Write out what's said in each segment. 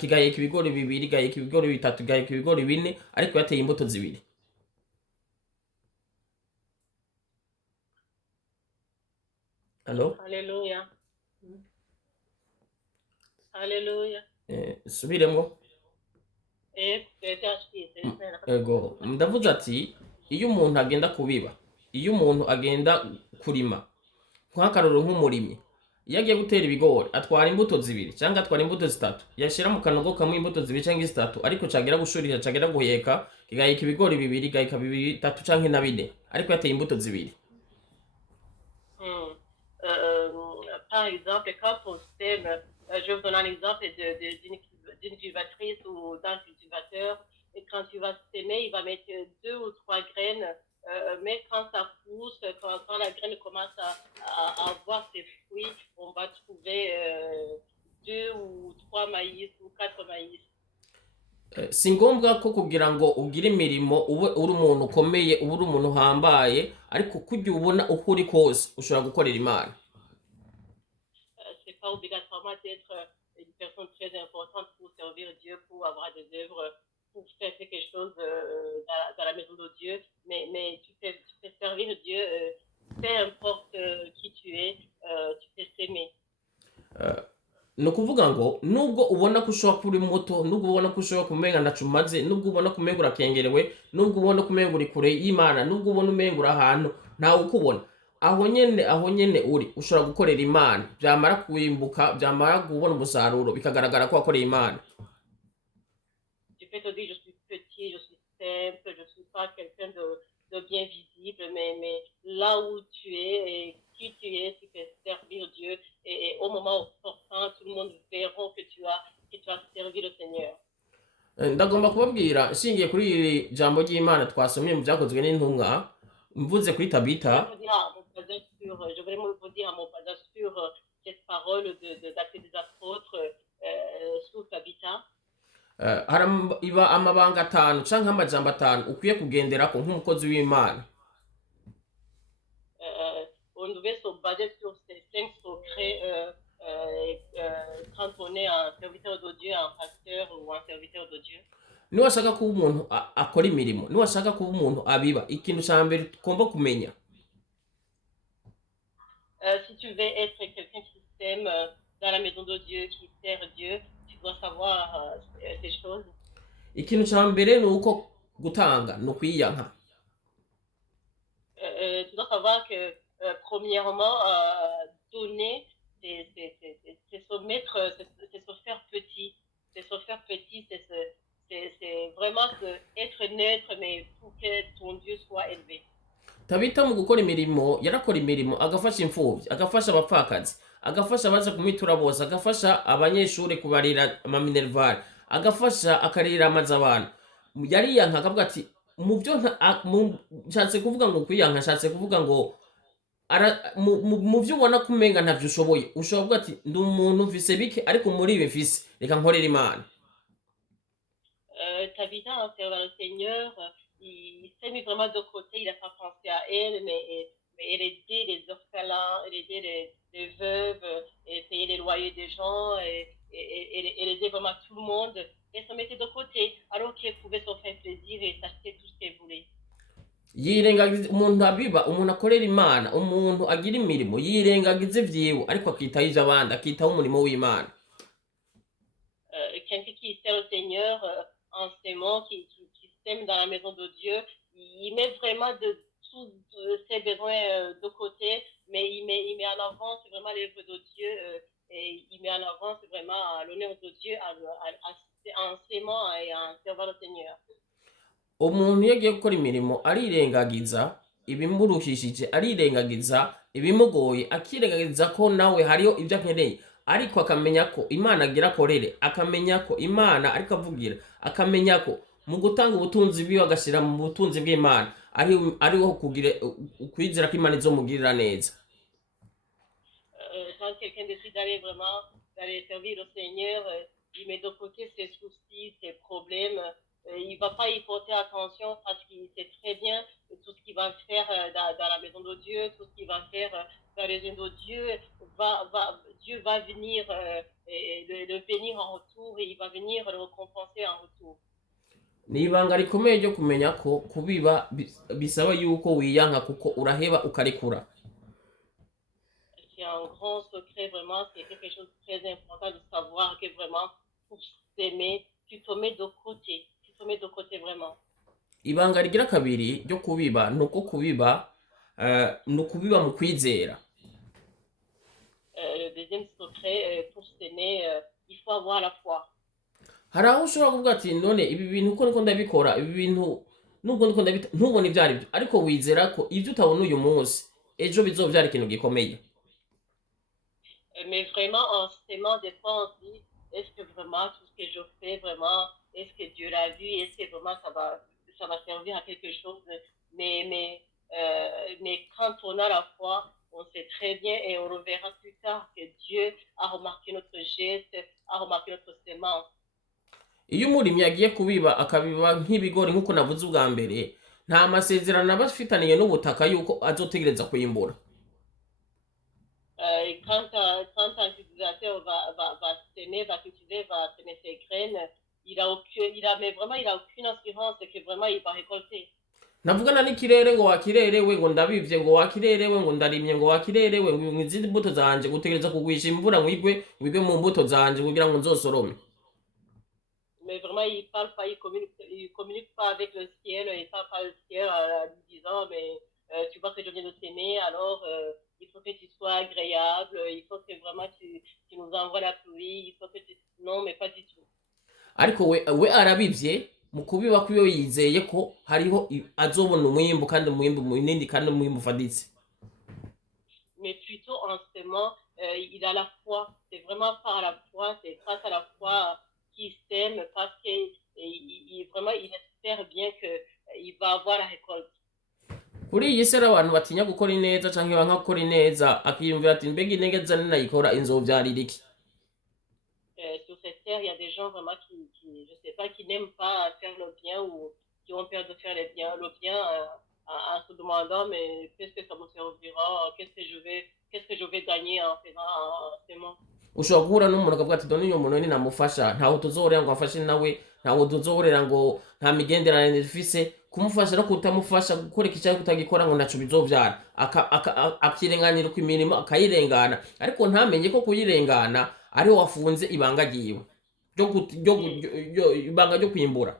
kigaheka ibigori bibiri, kigaheka ibigori bitatu, kigaheka ibigori bine, ariko yateye imbuto zibiri. Allo? Haleluya. Haleluya. Subiremo. Ego ndavuze ati iyo umuntu agenda kubiba, iyo umuntu agenda kurima nk'akarorero nk'umurimyi, iyo agiye gutera ibigori atwara imbuto zibiri cyangwa atwara imbuto zitatu, yashyira mu kanogo kamwe imbuto zibiri cyangwa zitatu, ariko cagera gushurira cagera guheka kigaheka ibigori bibiri, gaheka bibiri bitatu canke na bine, ariko yateye imbuto zibiri. Par exemple, quand on sème, je vais vous donner un exemple d'une cultivatrice ou d'un cultivateur. Et quand tu vas semer, il va mettre 2 ou 3 graines. Mais quand ça pousse, quand la graine commence à avoir ses fruits, on va trouver 2 ou 3 maïs ou 4 maïs. Si ngombwa ko kugira ngo ugire imirimo ube uri umuntu ukomeye, ube uri umuntu uhambaye, ariko kujya ubona uko uri kose ushobora gukorera Imana. C'est pas obligatoirement d'être une personne très importante pour servir Dieu, pour avoir des œuvres, pour faire quelque chose dans la maison de Dieu, mais tu peux servir Dieu, peu importe qui tu es, tu peux s'aimer. Ni ukuvuga ngo nubwo ubona ko ushobora kuba uri muto, nubwo ubona ko ushobora kumenga ntacu umaze, nubwo ubona ko umenga urakengerewe, nubwo ubona ko umenga uri kure y'Imana, nubwo ubona umenga uri ahantu ntawe ukubona, aho nyene uri ushobora gukorera Imana, byamara kwimbuka, byamara kubona umusaruro bikagaragara ko wakoreye Imana. Tu peux te dire je suis petit, je suis simple, je suis pas quelqu'un de bien visible, mais là où tu es et qui tu es, tu peux servir Dieu et au moment opportun, tout le monde verra que tu as servi le Seigneur. Ndagomba kubabwira nshingiye kuri iri jambo ry'Imana twasomye mu byakozwe n'intumwa, mvuze kuri Tabita. Je voulais vous dire à mon passage sur cette parole d'Actes des Apôtres sur Tabita. Iba amabanga atanu canke amajambo atanu ukwiye kugenderako nk'umukozi w'Imana. On devait se baser sur ces 5 secrets quand on est un serviteur de Dieu, un pasteur ou un serviteur de Dieu. Niwashaka kuba umuntu akora imirimo, niwashaka kuba umuntu abiba, ikintu ca mbere tugomba kumenya, si tu veux être quelqu'un qui s'aime dans la maison de Dieu, qui sert Dieu, tu dois savoir ces choses. Ikintu ca mbere ni uko gutanga, ni ukwiyanka. Tu dois savoir que premièrement, donner, c'est se mettre, c'est se faire petit. C'est se faire petit, c'est vraiment être neutre, mais pour que ton Dieu soit élevé. Tabita mu gukora imirimo yarakora imirimo, agafasha imfuvyi, agafasha abapfakazi, agafasha abaza kumitura bose, agafasha abanyeshuri kubarira amaminervari, agafasha akarira amazi abantu. Yariyanka akavuga ati mu byo nshatse kuvuga ngo kwiyanka, nshatse kuvuga ngo mu byo ubona ko umenga ntavyo ushoboye, ushobora kuvuga ati ndi umuntu mfise bike ariko muri ibi mfise reka nkorera Imana. Tabita, un serviteur du Seigneur, il s'est mis vraiment de côté, il n'a pas pensé à elle, mais elle aidait les orphelins, elle aidait les veuves, elle payait les loyers des gens, et elle aidait vraiment tout le monde. Elle se mettait de côté, alors qu'elle pouvait se faire plaisir et s'acheter tout ce qu'elle voulait. Yirengagiza umuntu abiba, umuntu akorera Imana, umuntu agira imirimo, yirengagiza ivyiwe ariko akitaho ivy'abandi, akitaho umurimo w'Imana. Quelqu'un qui sert le Seigneur en s'aimant, qui s'aime dans la maison de Dieu, il met vraiment tous ses besoins de côté, mais il met en avant, c'est vraiment l'œuvre de Dieu, et il met en avant, c'est vraiment l'honneur de Dieu en s'aimant et en servant le Seigneur. Umuntu iyo agiye gukora imirimo arirengagiza ibimuruhishije, arirengagiza ibimugoye, akirengagiza ko nawe hariho ibyo akeneye, ariko akamenya ko Imana agira akorere, akamenya ko Imana ariko avugira, akamenya ko mu gutanga ubutunzi bwiwe agashira mu butunzi bw'Imana ariho kugira ukwizera ko Imana izomugirira neza. Quand quelqu'un décide d'aller servir le Seigneur, il met de côté ses soucis, ses problèmes. Il va pas y porter attention parce qu'il sait très bien tout ce qu'il va faire dans la maison de Dieu, tout ce qu'il va faire as raison, donc Dieu va venir le bénir en retour et il va venir le récompenser en retour. ni ibanga rikomeye ryo kumenya ko kubiba bisaba yuko wiyanka kuko uraheba ukarekura. C'est un grand secret, vraiment, c'est quelque chose de très important de savoir que vraiment, pour s'aimer, tu te mets de côté. Tu te mets de côté vraiment. Ibanga rigira kabiri ryo kubiba nuko kubiba ni ukubiba mu kwizera. Le deuxième secret, pour s'aimer, il faut avoir la foi. Hari aho ushobora kuvuga ati none ibi bintu uko niko ndabikora, ibi bintu nubwo ndiko ndabita ntubona ibyo ari byo, ariko wizera ko ibyo utabona uyu munsi ejo bizovyara ikintu gikomeye. Mais vraiment, en s'aimant, des fois, on se dit, est-ce que vraiment tout ce que je fais, vraiment, est-ce que Dieu l'a vu, est-ce que vraiment ça va servir à quelque chose? Mais quand on a la foi, on sait très bien et on le verra plus tard que Dieu a remarqué notre geste, a remarqué notre sémence. Iyo umurimyi agiye kubiba akabiba nk'ibigori nk'uko navuze ubwa mbere, nta masezerano aba afitaniye n'ubutaka yuko azotegereza kwimbura. Et quand un cultivateur va s'aimer, va cultiver, va semer ses graines, mais vraiment, il a aucune assurance que vraiment il va récolter. Navugana n'ikirere ngo wakirerewe ngo ndabivye ngo wakirerewe ngo ndarimye ngo wakirerewe ngo izindi mbuto zanje gutegereza kugwisha imvura ngwigwe mu mbuto zanje kugira ngo nzosorome. Mais vraiment, il communique pas avec le ciel, il parle pas le ciel en lui disant, mais tu vois que je viens de t'aimer, alors il faut que tu sois agréable, il faut que vraiment tu nous envoies la pluie, il faut que tu... Non, mais pas du tout. Ariko we arabivye mu kubiba kwiyo yizeye ko hariho azobona umwimbu kandi umwimbu munini kandi umwimbu ufaditse. Mais plutôt en ce moment, il a la foi. C'est vraiment par la foi, c'est grâce à la foi qu'il s'aime parce qu'il vraiment il espère bien qu'il va avoir la récolte. Kuri iyi sera abantu batinya gukora ineza canke banka gukora ineza akiyumvira ati mbega ineza ninayikora inzovyarira iki. Sur cette terre, il y a des gens vraiment je sais pas, qui n'aiment pas faire le bien ou qui ont peur de faire le bien en se demandant mais qu'est-ce que ça me servira, qu'est-ce que je vais gagner en faisant ce monde. Ushobora guhura n'umuntu akavuga ati dore uyu muntu ninamufasha ntaho tuzorera ngo afashe nawe, ntaho tuzorera ngo nta migenderanire dufise, kumufasha no kutamufasha gukora ikicaye kutagikora ngo naco bizovyara, akirenganira ku imirimo akayirengana, ariko ntamenye ko kuyirengana ariho wafunze ibanga ryiwe ibanga ryo kwimbura.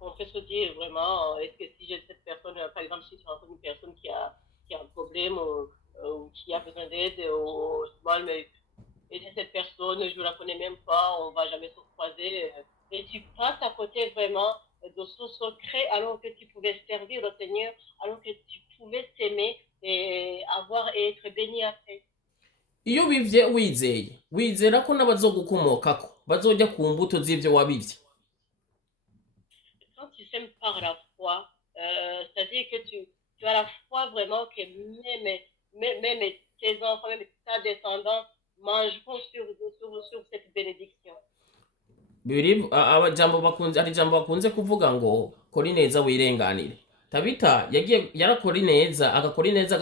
On peut se dire vraiment, est-ce que si j'ai cette personne, par exemple, si tu rencontres une personne qui a un problème ou qui a besoin d'aide, ou mal, mais aider cette personne, je ne la connais même pas, on ne va jamais se croiser, et tu passes à côté vraiment de ce secret alors que tu pouvais servir le Seigneur, alors que tu pouvais s'aimer et être béni après. Iyo bivye wizera ko n'abazogukomokako bazojya ku mbuto z'ivyo wabivye. Quand tu sèmes par la foi, c'est-à-dire que tu as la foi vraiment que même tes enfants, même ta descendance mangeront sur cette bénédiction. Bibiri ari jambo bakunze kuvuga ngo kora ineza wirenganire. Tabita yarakora ineza agakora ineza